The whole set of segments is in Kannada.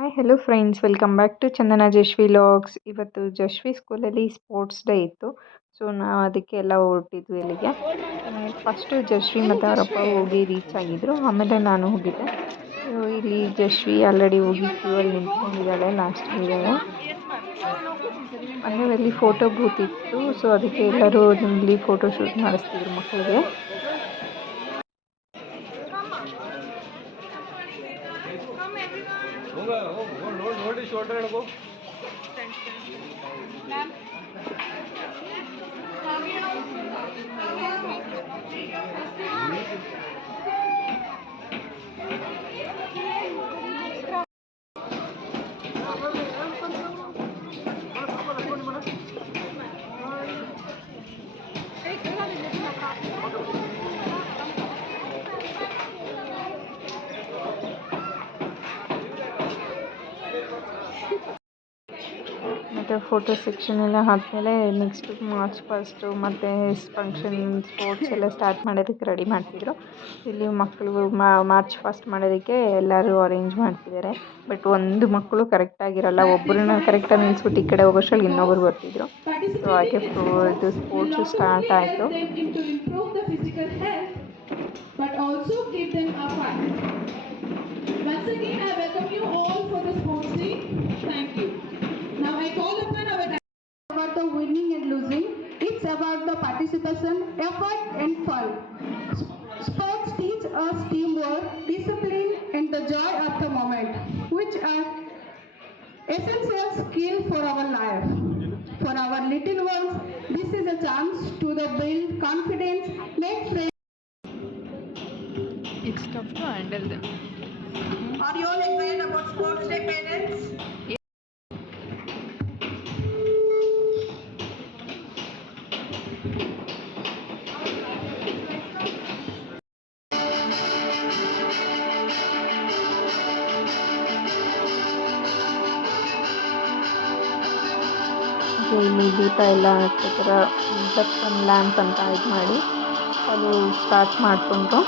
Hi hello friends, welcome back to Chandana Jashvi logs. ಇವತ್ತು ಜಶ್ವಿ ಸ್ಕೂಲಲ್ಲಿ ಸ್ಪೋರ್ಟ್ಸ್ ಡೇ ಇತ್ತು. ಸೊ ನಾವು ಅದಕ್ಕೆ ಎಲ್ಲ ಹೊರಟಿದ್ವಿ ಇಲ್ಲಿಗೆ. ಫಸ್ಟು ಜಶ್ವಿ ಮತ್ತು ಅವರಪ್ಪ ಹೋಗಿ ರೀಚ್ ಆಗಿದ್ದರು, ಆಮೇಲೆ ನಾನು ಹೋಗಿದ್ದೆ. ಇಲ್ಲಿ ಜಶ್ವಿ ಆಲ್ರೆಡಿ ಹೋಗಿ ಕ್ಯೂ ಅಲ್ಲಿ ನಿಂತ್ಕೊಂಡಿದ್ದಾಳೆ, ಲಾಸ್ಟಲ್ಲಿದ್ದಾಳೆ. ಅಂದರೆ ಅಲ್ಲಿ ಫೋಟೋ ಬೂತ್ ಇತ್ತು, ಸೊ ಅದಕ್ಕೆ ಎಲ್ಲರೂ ಇಲ್ಲಿ ಫೋಟೋ ಶೂಟ್ ಮಾಡಿಸ್ತಿದ್ರು ಮಕ್ಕಳಿಗೆ. ಮತ್ತು ಫೋಟೋ ಸೆಕ್ಷನ್ ಎಲ್ಲ ಆದಮೇಲೆ ನೆಕ್ಸ್ಟು ಮಾರ್ಚ್ ಫಸ್ಟು ಮತ್ತು ಫಂಕ್ಷನ್ ಸ್ಪೋರ್ಟ್ಸ್ ಎಲ್ಲ ಸ್ಟಾರ್ಟ್ ಮಾಡೋದಕ್ಕೆ ರೆಡಿ ಮಾಡ್ತಿದ್ರು. ಇಲ್ಲಿ ಮಕ್ಕಳು ಮಾರ್ಚ್ ಫಸ್ಟ್ ಮಾಡೋದಕ್ಕೆ ಎಲ್ಲರೂ ಅರೇಂಜ್ ಮಾಡ್ತಿದ್ದಾರೆ. ಬಟ್ ಒಂದು ಮಕ್ಕಳು ಕರೆಕ್ಟಾಗಿರಲ್ಲ, ಒಬ್ಬರನ್ನ ಕರೆಕ್ಟಾಗಿ ನಿಲ್ಲಿಸ್ಬಿಟ್ಟು ಈ ಕಡೆ ಹೋಗೋಷ್ಟ್ರಲ್ಲಿ ಇನ್ನೊಬ್ಬರು ಬರ್ತಿದ್ರು. ಸೊ ಹಾಗೆ ಇದು ಸ್ಪೋರ್ಟ್ಸು ಸ್ಟಾರ್ಟ್ ಆಯಿತು. Once again, I welcome you all for the sports day. Thank you. Now I call upon our about the winning and losing. It's about the participation, effort and fun. Sports teach us teamwork, discipline and the joy of the moment, which are essential skill for our life. For our little ones, this is a chance to build confidence, make friends. It's tough to handle them. Are you all excited about Sports Day, parents? ಇಲ್ಲಿ ದೀಪ ಎಲ್ಲ ಹಚ್ಚಿದ್ರೆ ದಪ್ಪನ್ ಲ್ಯಾಂಪ್ ಅಂತ ಇದು ಮಾಡಿ ಅದು ಸ್ಟಾರ್ಟ್ ಮಾಡಿಕೊಂಡ್ರು.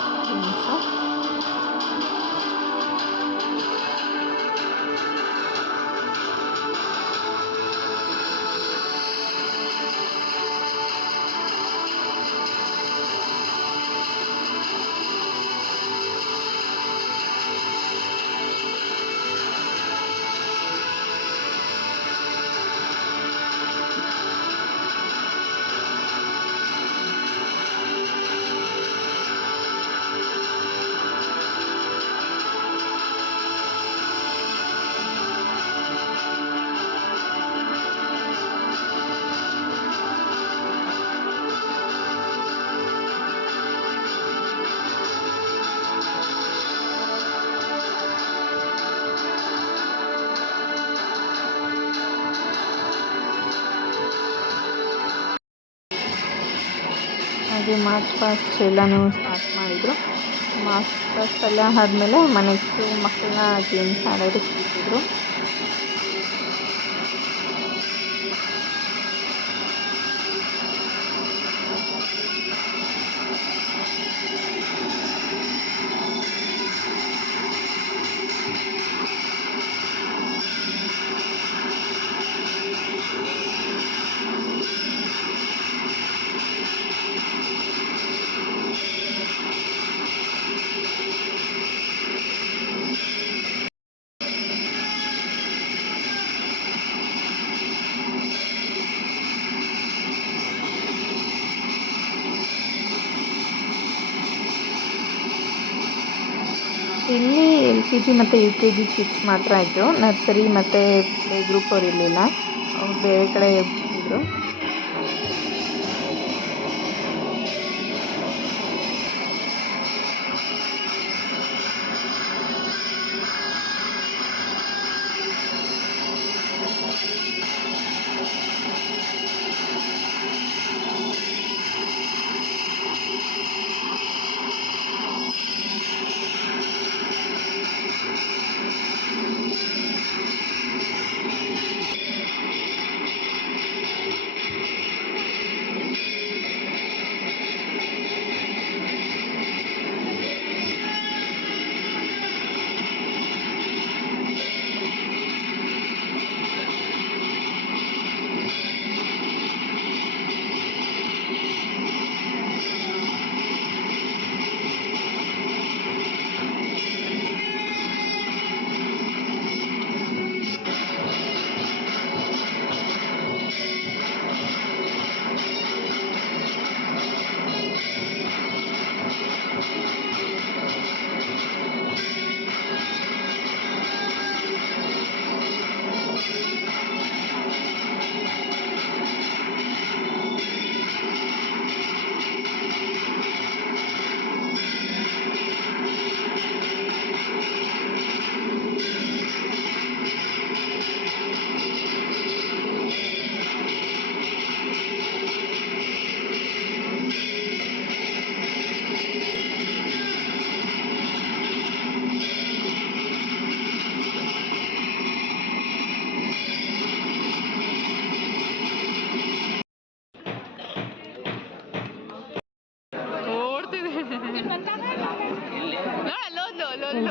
ಹಾಗೆ ಮಾರ್ಚ್ ಪಾಸ್ಟ್ ಎಲ್ಲನೂ ಸ್ಟಾರ್ಟ್ ಮಾಡಿದರು. ಮಾರ್ಚ್ ಪಾಸ್ಟ್ ಎಲ್ಲ ಆದಮೇಲೆ ನೆಕ್ಸ್ಟು ಮಕ್ಕಳನ್ನ ಗೇಮ್ಸ್ ಆಡೋದಕ್ಕೆ ಬಿಟ್ಟಿದ್ರು. ಇಲ್ಲಿ LKG ಮತ್ತು UKG ಕಿಡ್ಸ್ ಮಾತ್ರ ಇದ್ದರು. ನರ್ಸರಿ ಮತ್ತು ಪ್ಲೇ ಗ್ರೂಪ್ ಅವ್ರು ಇರಲಿಲ್ಲ, ಅವ್ರು ಬೇರೆ ಕಡೆ ಇದ್ದರು.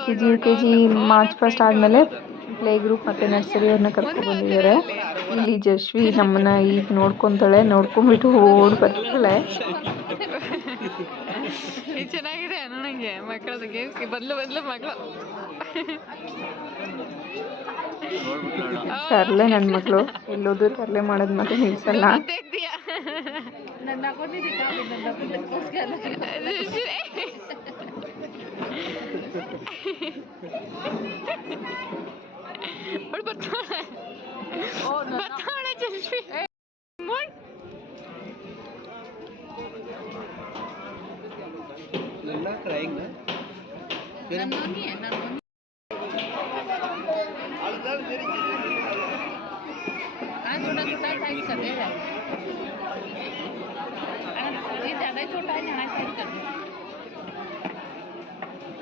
U K G March first ಆದಮೇಲೆ ಪ್ಲೇ ಗ್ರೂಪ್ ಮತ್ತು ನರ್ಸರಿ ಅವ್ರನ್ನ ಕರ್ಕೊಬಂದಿದ್ದಾರೆ. ಇಲ್ಲಿ ಜಶ್ವಿ ನಮ್ಮನ್ನ ಈಗ ನೋಡ್ಕೊತಾಳೆ, ನೋಡ್ಕೊಂಬಿಟ್ಟು ಓಡಿ ಬರ್ತಾಳೆ. ಚೆನ್ನಾಗಿದೆ ನನಗೆ ಮಕ್ಕಳದ ಗೇಮ್ಸ್ಗೆ ಬದಲು ಮಕ್ಕಳು. ತರಲೆ ನನ್ನ ಮಗಳು ಎಲ್ಲೋದು ತರಲೆ ಮಾಡೋದು ಮತ್ತೆ ನಿಲ್ಸಲ್ಲ.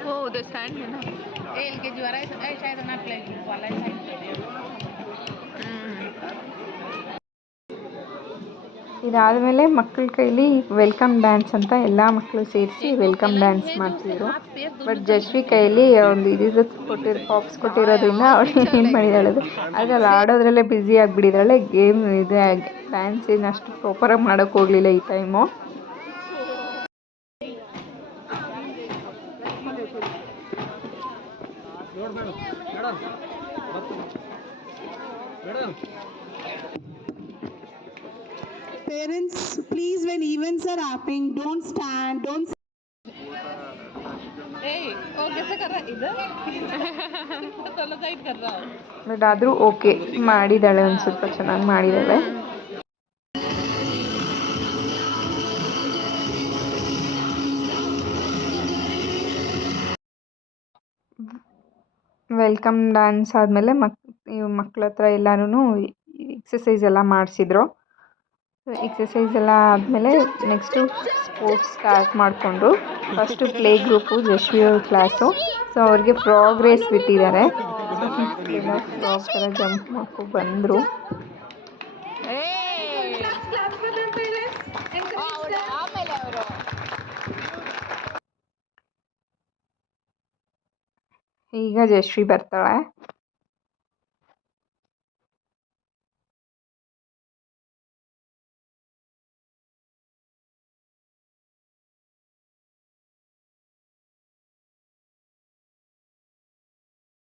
वो उधर स्टैंड है ना, LKG वाला है शायद ना, प्ले ग्रुप वाला है शायद. ಇದಾದಮೇಲೆ ಮಕ್ಕಳ ಕೈಲಿ ವೆಲ್ಕಮ್ ಡ್ಯಾನ್ಸ್ ಅಂತ ಎಲ್ಲ ಮಕ್ಕಳು ಸೇರಿಸಿ ವೆಲ್ಕಮ್ ಡ್ಯಾನ್ಸ್ ಮಾಡ್ತಿದ್ರು. ಬಟ್ ಜಶ್ವಿ ಕೈಲಿ ಒಂದು ಇದು ಪಾಪ್ಸ್ ಕೊಟ್ಟಿರೋದ್ರಿಂದ ಅವಳು ಏನು ಮಾಡಿದಾಳೆ ಅದ್ರಲ್ಲಿ ಆಡೋದ್ರಲ್ಲೇ ಬ್ಯುಸಿ ಆಗಿಬಿಟ್ಟಿದ್ದಾಳೆ. ಗೇಮ್ ಇದೆ ಡ್ಯಾನ್ಸ್ ಏನು ಅಷ್ಟು ಪ್ರಾಪರಾಗಿ ಮಾಡೋಕ್ಕೆ ಹೋಗಲಿಲ್ಲ ಈ time. Parents, please, when events are happening, don't stand, don't. Hey, वो कैसे कर रहा है इधर? सोलो साइड कर रहा है. ಬಟ್ ಆದರೂ ಓಕೆ ಮಾಡಿದ್ದಾಳೆ, ಒಂದು ಸ್ವಲ್ಪ ಚೆನ್ನಾಗಿ ಮಾಡಿದ್ದಾಳೆ. ವೆಲ್ಕಮ್ ಡ್ಯಾನ್ಸ್ ಆದಮೇಲೆ ಮಕ್ಕಳ ಹತ್ರ ಎಲ್ಲರೂ ಎಕ್ಸಸೈಸ್ ಎಲ್ಲ ಮಾಡಿಸಿದ್ರು. ಎಕ್ಸಸೈಸ್ ಎಲ್ಲ ಆದಮೇಲೆ ನೆಕ್ಸ್ಟು ಸ್ಪೋರ್ಟ್ಸ್ ಸ್ಟಾರ್ಟ್ ಮಾಡಿಕೊಂಡ್ರು. ಫಸ್ಟು ಪ್ಲೇ ಗ್ರೂಪು ಜಶ್ವಿ ಅವ್ರ ಕ್ಲಾಸು. ಸೊ ಅವ್ರಿಗೆ ಫ್ರಾಗ್ ರೇಸ್ ಬಿಟ್ಟಿದ್ದಾರೆ. ಫ್ರಾಗ್ ಥರ ಜಂಪ್ ಮಾಡ್ಕೊಂಡು ಬಂದರು. ಈಗ ಜಶ್ವಿ ಬರ್ತಾಳೆ.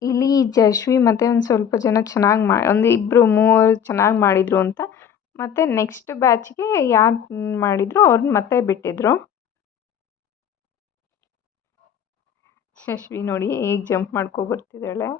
ಇಲ್ಲಿ ಜಶ್ವಿ ಮತ್ತು ಒಂದು ಸ್ವಲ್ಪ ಜನ ಚೆನ್ನಾಗಿ ಒಂದು ಇಬ್ಬರು ಮೂವರು ಚೆನ್ನಾಗಿ ಮಾಡಿದರು ಅಂತ ಮತ್ತು ನೆಕ್ಸ್ಟ್ ಬ್ಯಾಚ್ಗೆ ಯಾರು ಮಾಡಿದ್ರು ಅವ್ರನ್ನ ಮತ್ತೆ ಬಿಟ್ಟಿದ್ರು. ಜಶ್ವಿ ನೋಡಿ ಹೇಗೆ ಜಂಪ್ ಮಾಡ್ಕೊ ಬರ್ತಿದ್ದಾಳೆ.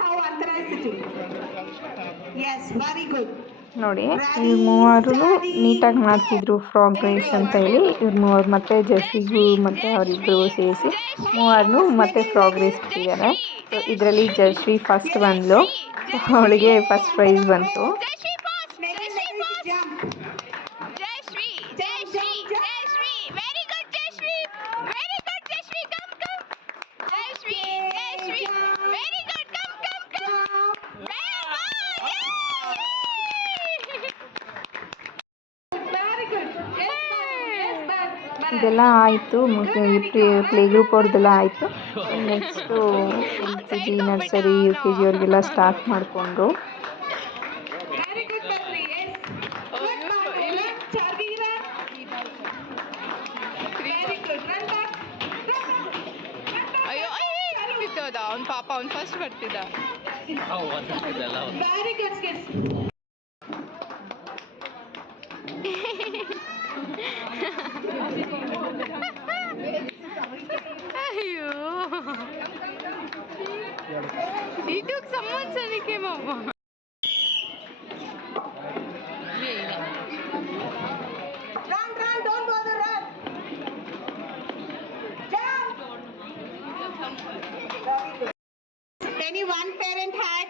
How Antara is sitting. Yes, very good. ನೋಡಿ ಇವ್ರು ಮೂವರು ನೀಟಾಗಿ ಮಾಡ್ತಿದ್ರು ಫ್ರಾಗ್ ರೇಸ್ ಅಂತ ಹೇಳಿ. ಇವ್ರು ಮೂವರು ಮತ್ತು ಜಶ್ವಿಗೂ ಮತ್ತು ಅವರಿಬ್ಬರು ಸೇರಿಸಿ ಮೂವರನ್ನು ಮತ್ತೆ ಫ್ರಾಗ್ ರೇಸ್ ಬಿಟ್ಟಿದ್ದಾರೆ. ಸೊ ಇದರಲ್ಲಿ ಜಶ್ವಿ ಫಸ್ಟ್ ಬಂದಳು. ಅವಳಿಗೆ ಫಸ್ಟ್ ಪ್ರೈಸ್ ಬಂತು. ಇದೆಲ್ಲ ಆಯಿತು. ಪ್ಲೇ ಗ್ರೂಪ್ ಅವ್ರದ್ದೆಲ್ಲ ಆಯಿತು. ನೆಕ್ಸ್ಟು LKG ನರ್ಸರಿ UKG ಅವ್ರಿಗೆಲ್ಲ ಸ್ಟಾರ್ಟ್ ಮಾಡಿಕೊಂಡ್ರು. ಅವ್ನ ಪಾಪ ಅವ್ನು ಫಸ್ಟ್ ಬರ್ತಿದ್ದ. ಅಯ್ಯೋ he took someone's and he came over. Run, don't bother, run. Any one parent had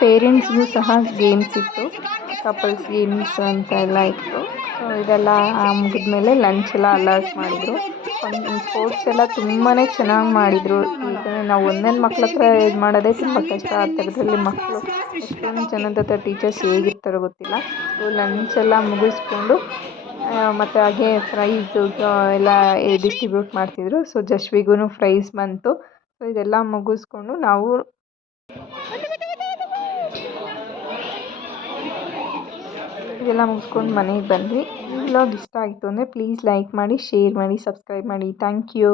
ಪೇರೆಂಟ್ಸ್ಗೂ ಸಹ ಗೇಮ್ಸ್ ಇತ್ತು, ಕಪಲ್ಸ್ ಗೇಮ್ಸ್ ಅಂತ ಎಲ್ಲ ಇತ್ತು. ಸೊ ಇದೆಲ್ಲ ಮುಗಿದ್ಮೇಲೆ ಲಂಚ್ ಎಲ್ಲ ಅಲಾಟ್ ಮಾಡಿದರು. ಸ್ಪೋರ್ಟ್ಸ್ ಎಲ್ಲ ತುಂಬಾ ಚೆನ್ನಾಗಿ ಮಾಡಿದರು. ಯಾಕಂದರೆ ನಾವು ಒಂದೊಂದು ಮಕ್ಳ ಹತ್ರ ಇದು ಮಾಡೋದೇ ತುಂಬ ಕಷ್ಟ. ಆ ಥರದ್ರಲ್ಲಿ ಮಕ್ಕಳು ಎಷ್ಟೊಂದು ಜನದ ಹತ್ರ ಟೀಚರ್ಸ್ ಹೇಗಿರ್ತಾರೋ ಗೊತ್ತಿಲ್ಲ. ಸೊ ಲಂಚ್ ಎಲ್ಲ ಮುಗಿಸ್ಕೊಂಡು ಮತ್ತು ಹಾಗೆ ಪ್ರೈಝು ಎಲ್ಲ ಡಿಸ್ಟ್ರಿಬ್ಯೂಟ್ ಮಾಡ್ತಿದ್ರು. ಸೊ ಜಶ್ವಿಗೂ ಪ್ರೈಸ್ ಬಂತು. ಸೊ ಇದೆಲ್ಲ ಮುಗಿಸ್ಕೊಂಡು ನಾವು ಇದೆಲ್ಲ ಮುಗಿಸ್ಕೊಂಡು ಮನೆಗೆ ಬಂದ್ವಿ. ಈ ವ್ಲಾಗ್ ಇಷ್ಟ ಆಯಿತು ಅಂದರೆ ಪ್ಲೀಸ್ ಲೈಕ್ ಮಾಡಿ, ಶೇರ್ ಮಾಡಿ, ಸಬ್ಸ್ಕ್ರೈಬ್ ಮಾಡಿ. Thank you.